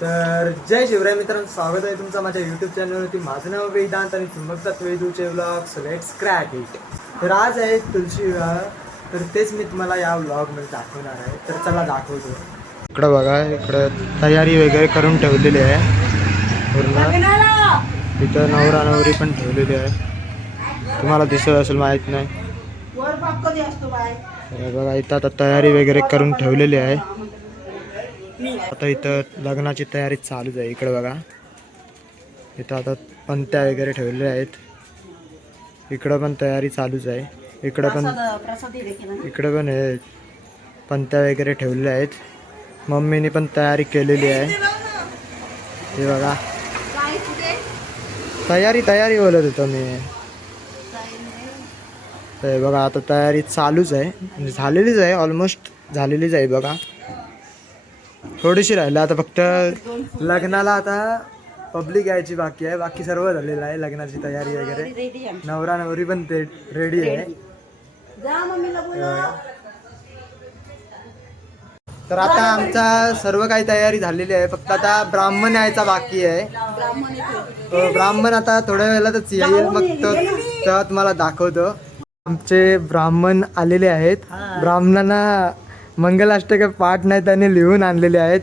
तर जय शिवराय मित्रांनो स्वागत आहे तुमचं माझ्या युट्यूब चॅनलवरती माझं नाव वेदांत आणि चुंबकतात वेदूचे blog so let's crack it तर आज आहे तुळशी विवाह. तर तेच मी तुम्हाला या ब्लॉगमध्ये दाखवणार आहे. तर चला दाखवतो. इकडं बघा इकडं तयारी वगैरे करून ठेवलेली आहे. पूर्ण. इथं नवरा नवरी पण ठेवलेली आहे. तुम्हाला दिसत असेल माहीत नाही. बघा इथं आता तयारी वगैरे करून ठेवलेली आहे. आता इथं लग्नाची तयारी चालूच आहे इकडे बघा. इथं आता पंत्या वगैरे ठेवलेल्या आहेत. इकडं पण तयारी चालूच आहे. इकडं पण. इकडं पण हे पंत्या वगैरे ठेवलेल्या आहेत. मम्मीने पण तयारी केलेली आहे. हे बघा. तयारी तयारी बोलत होतो मी. तर बघा आता तयारी चालूच आहे. झालेलीच आहे ऑलमोस्ट झालेलीच आहे बघा. थोडीशी राहिलं. आता फक्त लग्नाला आता पब्लिक यायची बाकी आहे. बाकी सर्व झालेलं आहे. लग्नाची तयारी वगैरे. नवरा नवरी पण ते रेडी आहे. तर आता आमचा सर्व काही तयारी झालेली आहे. फक्त आता ब्राह्मण यायचा बाकी आहे. ब्राह्मण आता थोड्या वेळातच येईल. मग तेव्हा तुम्हाला दाखवतो. आमचे ब्राह्मण आलेले आहेत. ब्राह्मणांना मंगलाष्टक पाठ नाही त्याने लिहून आणलेले आहेत.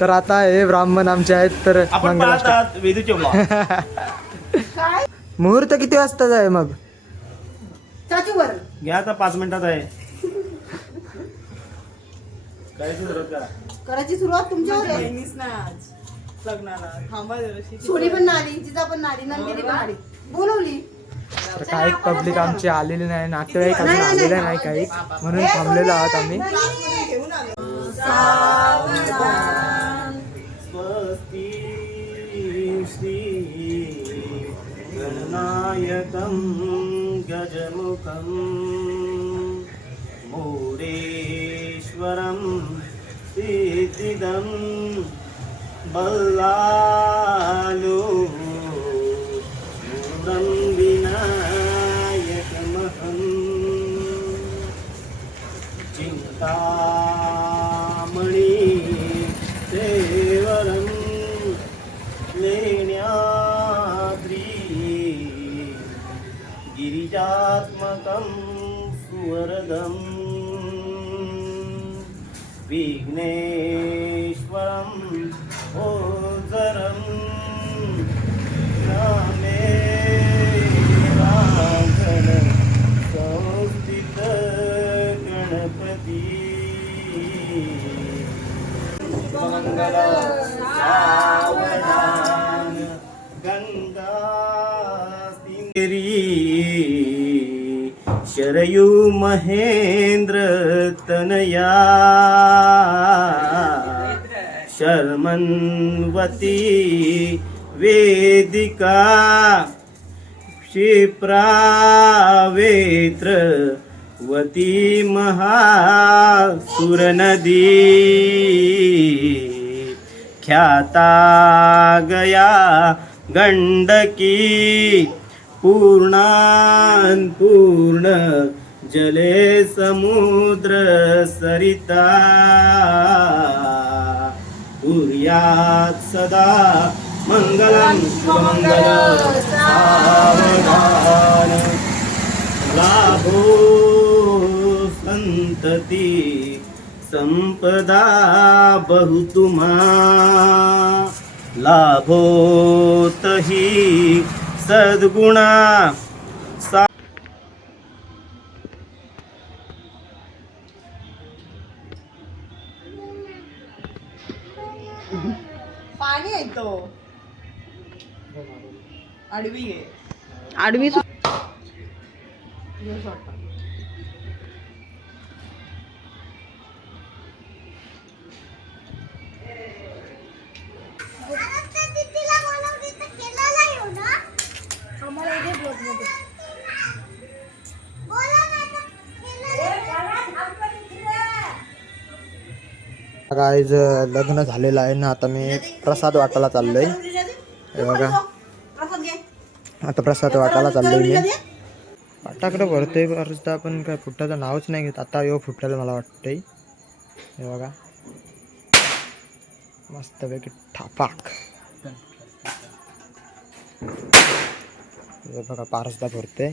तर आता हे ब्राह्मण आमचे आहेत तर मंगलाष्टक. मुहूर्त किती वाजताचा आहे मग? घ्या आता पाच मिनिटात आहे. करायची सुरुवात तुमच्यावर आहे. सोनी पण नाली जिजा पण नाली नंदिनी पण नाली. बोलवली. तर काही पब्लिक आमची आलेली नाही नातेवाईक अजून आलेले नाही. काही. म्हणून थांबलेलो आहोत आम्ही. गणनायकं गजमुखं मुरेश्वरं सिद्धिदं बल्लालो सुवरदम् विघ्नेश्वरम् ओजरं नामे राघव संस्थित गणपती। मंगल शरयू महेंद्र तनया। शर्मन्वती वेदिका क्षिप्रावेत्र वती महासुरनदी। ख्याता गया गंडकी पूर्णान पूर्ण जले समुद्र सरिता। कुर्यात् सदा मङ्गलं शुभमङ्गल सावधान। लाभो संतती संपदा बहुतुमा लाभोतही सद्गुणा सा पाणी आहे तो आडवी आहे आडवी आज लग्न झालेलं आहे ना आता मी प्रसाद वाटायला चाललोय. बघा. आता प्रसाद वाटायला चाललोय मी. पाटाकडे भरतोय अर्जदा पण काय फुटाचं नावच नाही घेत. आता यो फुटायला मला वाटतंय. हे बघा. मस्तपैकी ठापाक हे बघा पारसदा भरतोय.